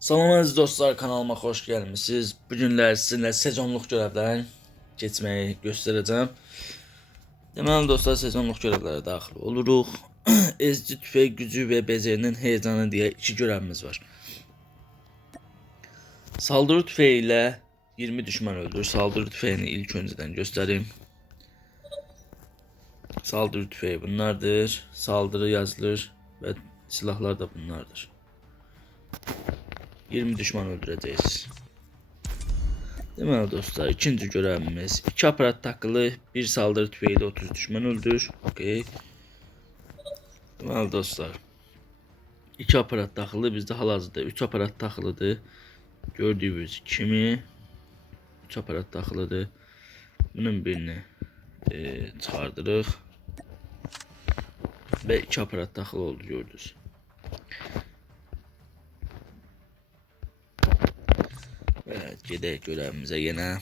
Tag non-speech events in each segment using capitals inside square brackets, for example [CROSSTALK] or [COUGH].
Salam əziz dostlar, kanalıma xoş gəlmisiniz. Bu günlər sizinlə sezonluq görevlərdən keçməyi göstərəcəm. Deməli dostlar, sezonluq görevlərə daxil oluruq. [CLEARS THROAT] Ezci tüfək gücü və becerinin heyecanı deyə iki görevimiz var. Saldırı tüfeği ilə 20 düşman öldür. Saldırı tüfeğini ilk önceden göstereyim. Saldırı tüfeği bunlardır. Saldırı yazılır ve silahlar da bunlardır. 20 düşman öldüreceğiz. Deməli dostlar, ikinci görevimiz 2 aparat takılı, bir saldırı tüfeğiyle 30 düşman öldür. Okey. Deməli dostlar, 2 aparat takılı, bizdə hal-hazırda 3 aparat takılıdır. Gördüyünüz kimi 3 aparat takılıdır. Bunun birini e, çıxardırıq. Və 2 aparat taxılı oldu gördünüz. Evet, gedək görevimizə yenə.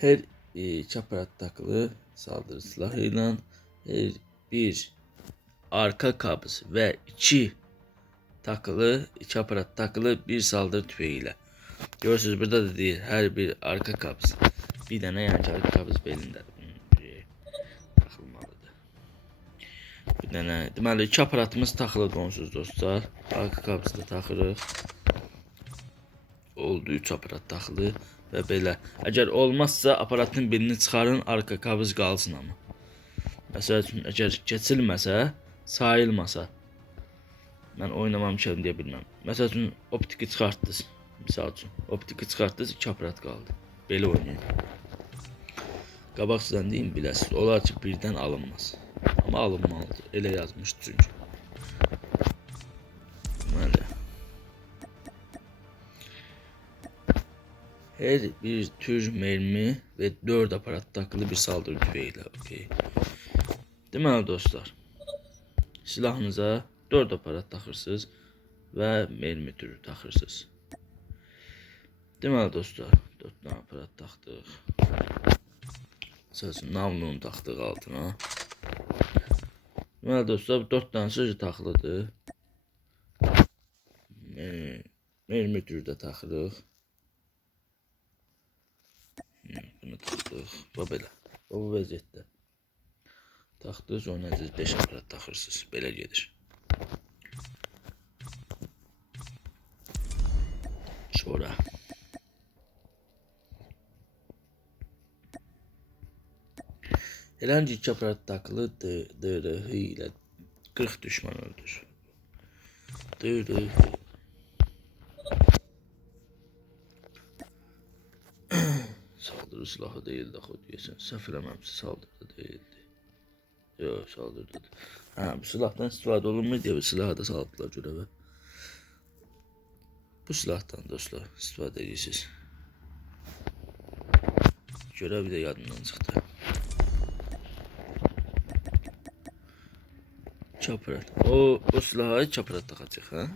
Her e, iki aparat takılı saldırı silahıyla her bir arka kabız ve iki takılı iki aparat takılı bir saldırı tüfeğiyle. Görürsünüz burada da değil her bir arka kabız. Bir tane yani arka kabız belinde. Bir dənə, deməli iki aparatımız taxılıdır onsuz dostlar. Arka kabızı da taxırıq. Oldu 3 aparat taxılı və belə. Əgər olmazsa aparatın birini çıxarın, arka kabız qalsın amma. Məsəl üçün əgər keçilməsə, sayılmasa mən oynamamışam deyə bilməm. Məsəl üçün optiki çıxartdınız. Misal üçün optiki çıxartdınız, 2 aparat qaldı. Belə oynayın. Qabaq sizdən deyim biləsiniz. Olar ki, birdən alınmaz. Amma alınmalıdır. Elə yazmış çünki. Deməli. Her bir tür mermi ve 4 aparat takılı bir saldırı tüfeğiyle. Okey. Deməli dostlar. Silahınıza 4 aparat taxırsınız və mermi türü taxırsınız. Deməli dostlar, 4 dənə aparat taxdıq. Məsələn, navlunu taxdıq altına. Deməli dostlar, 4 dənə sözü taxılıdır. Mermi, mermi türü də taxırıq. Bunu taxdıq. Və belə. Bu vəziyyətdə. Taxdınız, oynayacağız 5 aparat taxırsınız. Belə gedir. Sonra Aparat takılı DRH ile 40 düşman öldür. DRH [CLEARS THROAT] Saldırı silahı değil de diyorsun. Səhv eləməmsə saldırı değildi. Yok saldırdı. Ha bu silahdan istifadə olunmuyor diye bu silahı da saldılar göreve. Bu silahdan dostlar istifadə edirsiniz. Görev de yadından çıxdı. Çaprat. O, o silahı çaprat takacaq ha?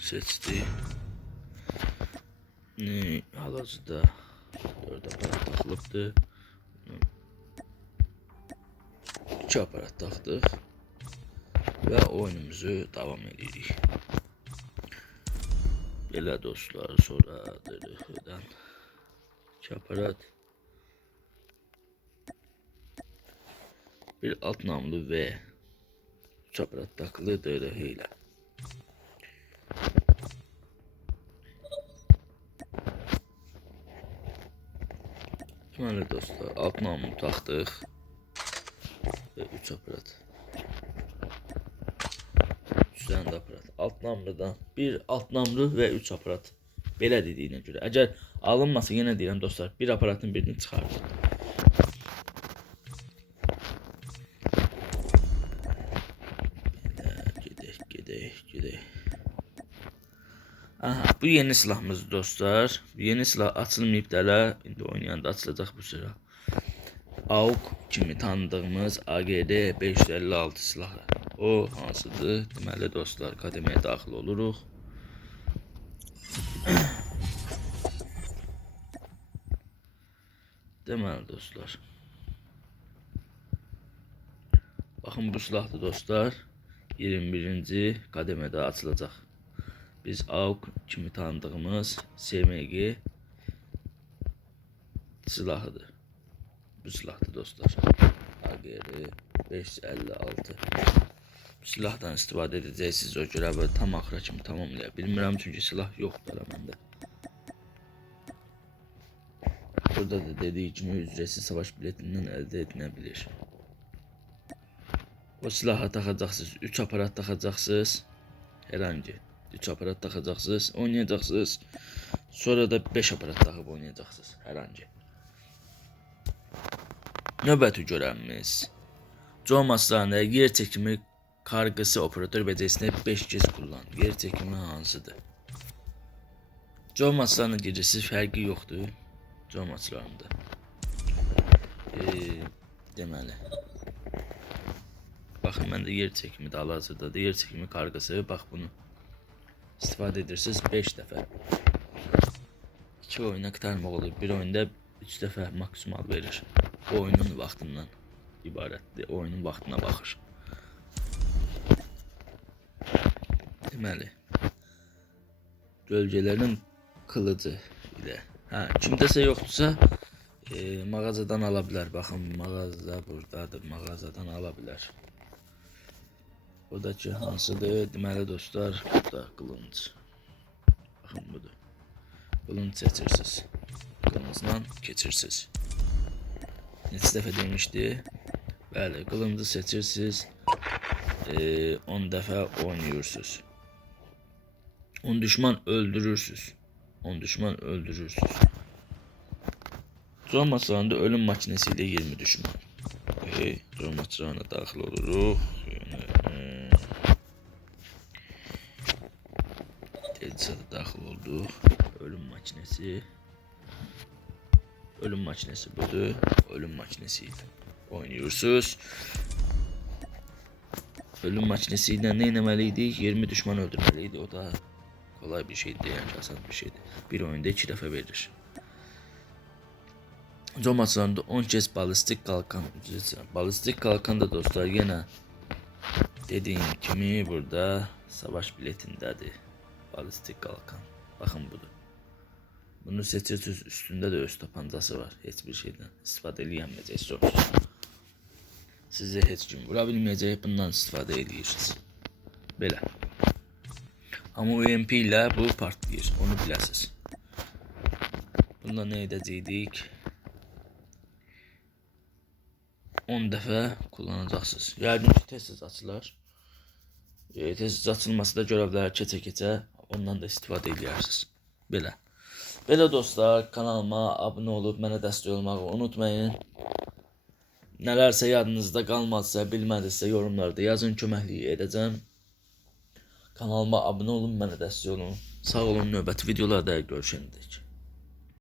Seçdi. Ne, hal-hazırda 4 aparat taxılıbdır. İki aparat taxdıq və oyunumuzu davam edirik. Belə dostlar, sonra DRH-dan iki aparat bir alt namlu və üç aparat taxılı DRH ilə. Deməli dostlar, alt namlu taxdıq və 3 aparat. 3 dənə də aparat. Alt namludan bir alt namlu və 3 aparat. Belə dediyinə görə. Əgər alınmasa yenə deyirəm dostlar, bir aparatın birini çıxardın. Belə, Gedək, gedək, gedək. Aha, bu yeni silahımız dostlar. Yeni silah açılmayıb dələ. İndi oynayanda açılacaq bu silah. AUK kimi tanıdığımız AGD 556 silahı. O hansıdır? Deməli dostlar, akademiyaya daxil oluruq. Deməli dostlar. Baxın bu silahlı dostlar 21-ci kademiyada açılacaq. Biz AUK kimi tanıdığımız SMG silahıdır. Bu silahlı dostlar. AGR 556 Silahdan istifadə edəcəksiniz. O görevi tam axıra kimi tamamlaya bilmirəm çünki silah yoxdur məndə. Burada da dediği kimi ücretsiz savaş biletinden elde edilebilir. O silahı takacaqsınız, 3 aparat takacaqsınız. Herhangi 3 aparat takacaqsınız, oynayacaqsınız. Sonra da 5 aparat takıb oynayacaqsınız herhangi. Növbəti görevimiz. John Maslanda yer çekimi kargısı operatör becerisini 5 kez kullan. Yer çekimi hansıdır? John Maslanda gecesi fərqi yoxdur. John maçlarında. Ee, deməli. Baxın məndə yer çəkimi də hal-hazırda da yer çəkimi kargısı. Bax bunu istifadə edirsiniz 5 dəfə. 2 oyuna qurtarmaq olur. Bir oyunda 3 dəfə maksimal verir. Bu oyunun vaxtından ibarətdir. Oyunun vaxtına baxır. Deməli. Gölgələrin kılıcı ilə. Hə, kimdəsə yoxdursa, e, mağazadan ala bilər. Baxın, mağaza burdadır. Mağazadan ala bilər. O da ki, hansıdır? Deməli dostlar, burada qılınc. Baxın budur. Qılınc seçirsiniz. Qılıncla keçirsiniz. Neçə dəfə demişdi? Bəli, qılıncı seçirsiniz. E, 10 dəfə oynayırsınız. 10 düşman öldürürsünüz. 10 düşman öldürürsünüz. Zor maçlarında ölüm makinesiyle 20 düşman. Maçlarına daxil oluruq. Yəni, e, Tedis'e de daxil olduq. Ölüm makinesi. Ölüm makinesi budur. Ölüm makinesiyle oynuyorsunuz. Ölüm makinesiyle ne etməliydik? 20 düşman öldürməliydik. O da kolay bir şey değil, yani asan bir şeydi. Bir oyunda iki defa verir. Zor maçlarında 10 kez balistik kalkan Balistik kalkan da dostlar yine dediğim kimi burada savaş biletindedir. Balistik kalkan. Bakın budur. Bunu seçirsiniz üstünde de öz tapancası var. Hiçbir şeyden istifade edilmeyecek sonuç. Size heç kim vura bilməyəcək, bundan istifadə edirsiniz. Belə. Ama UMP ile bu partlayır. Onu biləsiniz. Bunda ne edəcəkdik? 10 dəfə kullanacaqsınız. Yəqin ki, tez-tez açılar. E, tez-tez açılması da görevləri keçə-keçə ondan da istifadə edirsiniz. Belə. Belə dostlar, kanalıma abunə olub mənə dəstək olmağı unutmayın. Nələrsə yadınızda qalmadısa, bilmədinizsə yorumlarda yazın, köməklik edəcəm. Kanalıma abunə olun, mənə dəstək olun. Sağ olun, növbəti videolarda görüşəndək.